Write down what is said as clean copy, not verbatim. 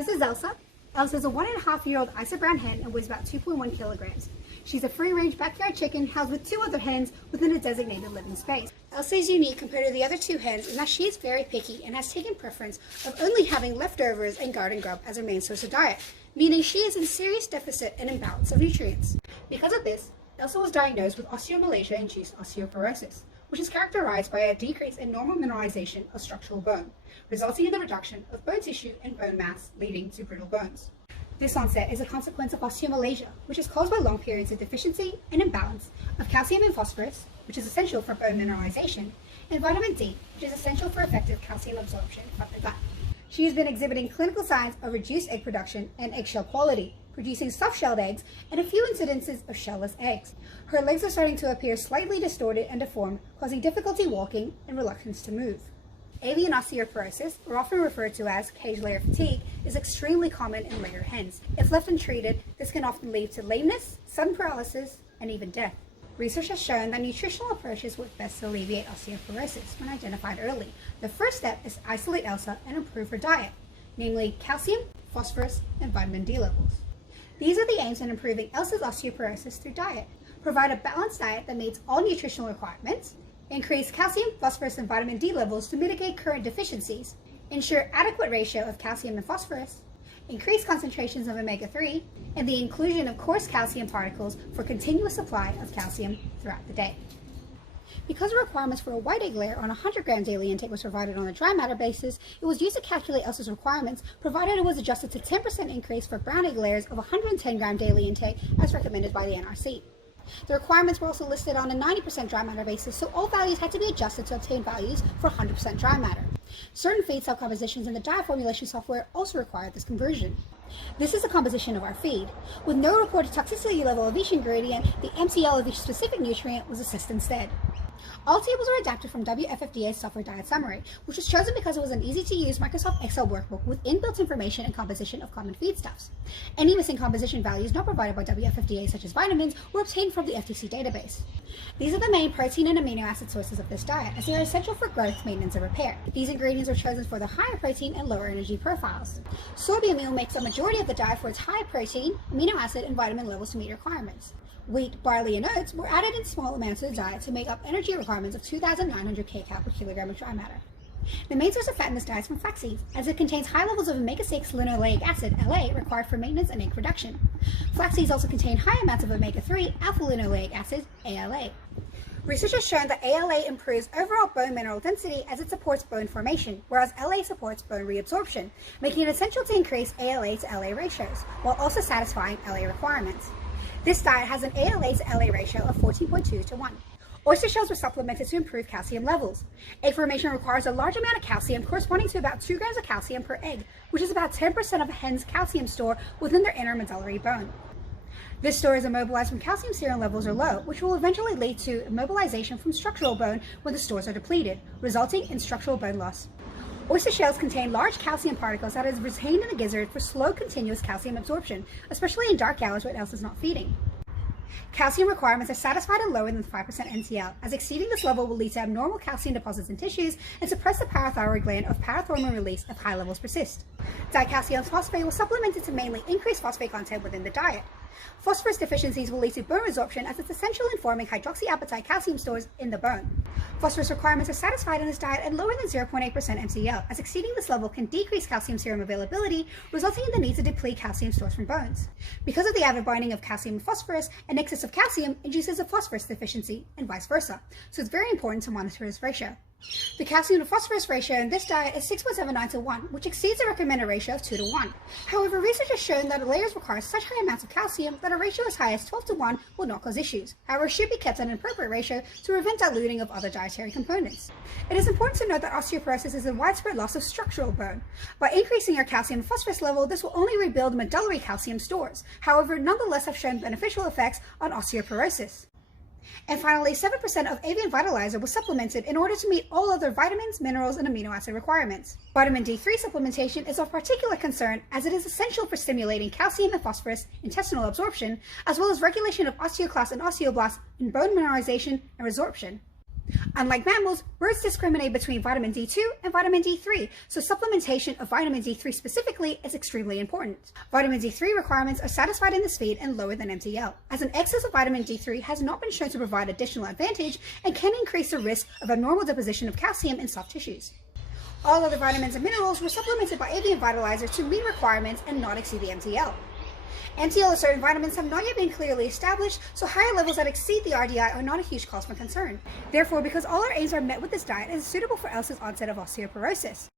This is Elsa. Elsa is a 1.5-year-old ISA brown hen and weighs about 2.1 kilograms. She's a free-range backyard chicken housed with 2 other hens within a designated living space. Elsa is unique compared to the other 2 hens in that she is very picky and has taken preference of only having leftovers and garden grub as her main source of diet, meaning she is in serious deficit and imbalance of nutrients. Because of this, Elsa was diagnosed with osteomalacia-induced osteoporosis, which is characterized by a decrease in normal mineralization of structural bone, resulting in the reduction of bone tissue and bone mass, leading to brittle bones. This onset is a consequence of osteomalacia, which is caused by long periods of deficiency and imbalance of calcium and phosphorus, which is essential for bone mineralization, and vitamin D, which is essential for effective calcium absorption from the gut. She has been exhibiting clinical signs of reduced egg production and eggshell quality, producing soft-shelled eggs and a few incidences of shellless eggs. Her legs are starting to appear slightly distorted and deformed, causing difficulty walking and reluctance to move. Avian osteoporosis, or often referred to as cage layer fatigue, is extremely common in layer hens. If left untreated, this can often lead to lameness, sudden paralysis, and even death. Research has shown that nutritional approaches work best to alleviate osteoporosis when identified early. The first step is to isolate Elsa and improve her diet, namely calcium, phosphorus, and vitamin D levels. These are the aims in improving Elsa's osteoporosis through diet. Provide a balanced diet that meets all nutritional requirements, increase calcium, phosphorus, and vitamin D levels to mitigate current deficiencies, ensure adequate ratio of calcium and phosphorus, increase concentrations of omega-3, and the inclusion of coarse calcium particles for continuous supply of calcium throughout the day. Because the requirements for a white egg layer on a 100-gram daily intake was provided on a dry matter basis, it was used to calculate Elsa's requirements, provided it was adjusted to 10% increase for brown egg layers of 110-gram daily intake as recommended by the NRC. The requirements were also listed on a 90% dry matter basis, so all values had to be adjusted to obtain values for 100% dry matter. Certain feed cell compositions in the diet formulation software also required this conversion. This is the composition of our feed. With no reported toxicity level of each ingredient, the MCL of each specific nutrient was assessed instead. All tables were adapted from WFFDA's software diet summary, which was chosen because it was an easy-to-use Microsoft Excel workbook with inbuilt information and composition of common feedstuffs. Any missing composition values not provided by WFFDA, such as vitamins, were obtained from the FTC database. These are the main protein and amino acid sources of this diet, as they are essential for growth, maintenance, and repair. These ingredients are chosen for their higher protein and lower energy profiles. Soybean meal makes a majority of the diet for its high protein, amino acid, and vitamin levels to meet requirements. Wheat, barley, and oats were added in small amounts to the diet to make up energy requirements of 2,900 kcal per kilogram of dry matter. The main source of fat in this diet is from flax seeds, as it contains high levels of omega-6 linoleic acid, LA, required for maintenance and egg production. Flax seeds also contain high amounts of omega-3 alpha-linoleic acid, ALA. Research has shown that ALA improves overall bone mineral density as it supports bone formation, whereas LA supports bone reabsorption, making it essential to increase ALA to LA ratios, while also satisfying LA requirements. This diet has an ALA to LA ratio of 14.2 to 1. Oyster shells were supplemented to improve calcium levels. Egg formation requires a large amount of calcium, corresponding to about 2 grams of calcium per egg, which is about 10% of a hen's calcium store within their inner medullary bone. This store is immobilized when calcium serum levels are low, which will eventually lead to immobilization from structural bone when the stores are depleted, resulting in structural bone loss. Oyster shells contain large calcium particles that is retained in the gizzard for slow, continuous calcium absorption, especially in dark hours when Elsa is not feeding. Calcium requirements are satisfied and lower than 5% NCL, as exceeding this level will lead to abnormal calcium deposits in tissues and suppress the parathyroid gland if parathormone release if high levels persist. Dicalcium phosphate was supplemented to mainly increase phosphate content within the diet. Phosphorus deficiencies will lead to bone resorption, as it's essential in forming hydroxyapatite calcium stores in the bone. Phosphorus requirements are satisfied in this diet and lower than 0.8% MCL, as exceeding this level can decrease calcium serum availability, resulting in the need to deplete calcium stores from bones. Because of the avid binding of calcium and phosphorus, an excess of calcium induces a phosphorus deficiency, and vice versa, so it's very important to monitor this ratio. The calcium to phosphorus ratio in this diet is 6.79 to 1, which exceeds the recommended ratio of 2 to 1. However, research has shown that layers require such high amounts of calcium that a ratio as high as 12 to 1 will not cause issues. However, it should be kept at an appropriate ratio to prevent diluting of other dietary components. It is important to note that osteoporosis is a widespread loss of structural bone. By increasing your calcium and phosphorus level, this will only rebuild medullary calcium stores. However, nonetheless have shown beneficial effects on osteoporosis. And finally, 7% of Avian Vitalizer was supplemented in order to meet all other vitamins, minerals, and amino acid requirements. Vitamin D3 supplementation is of particular concern as it is essential for stimulating calcium and phosphorus intestinal absorption, as well as regulation of osteoclasts and osteoblasts in bone mineralization and resorption. Unlike mammals, birds discriminate between vitamin D2 and vitamin D3, so supplementation of vitamin D3 specifically is extremely important. Vitamin D3 requirements are satisfied in this feed and lower than MTL, as an excess of vitamin D3 has not been shown to provide additional advantage and can increase the risk of abnormal deposition of calcium in soft tissues. All other vitamins and minerals were supplemented by Avian Vitalizer to meet requirements and not exceed the MTL. MTL of certain vitamins have not yet been clearly established, so higher levels that exceed the RDI are not a huge cause for concern. Therefore, because all our aims are met with this diet, it is suitable for Elsa's onset of osteoporosis.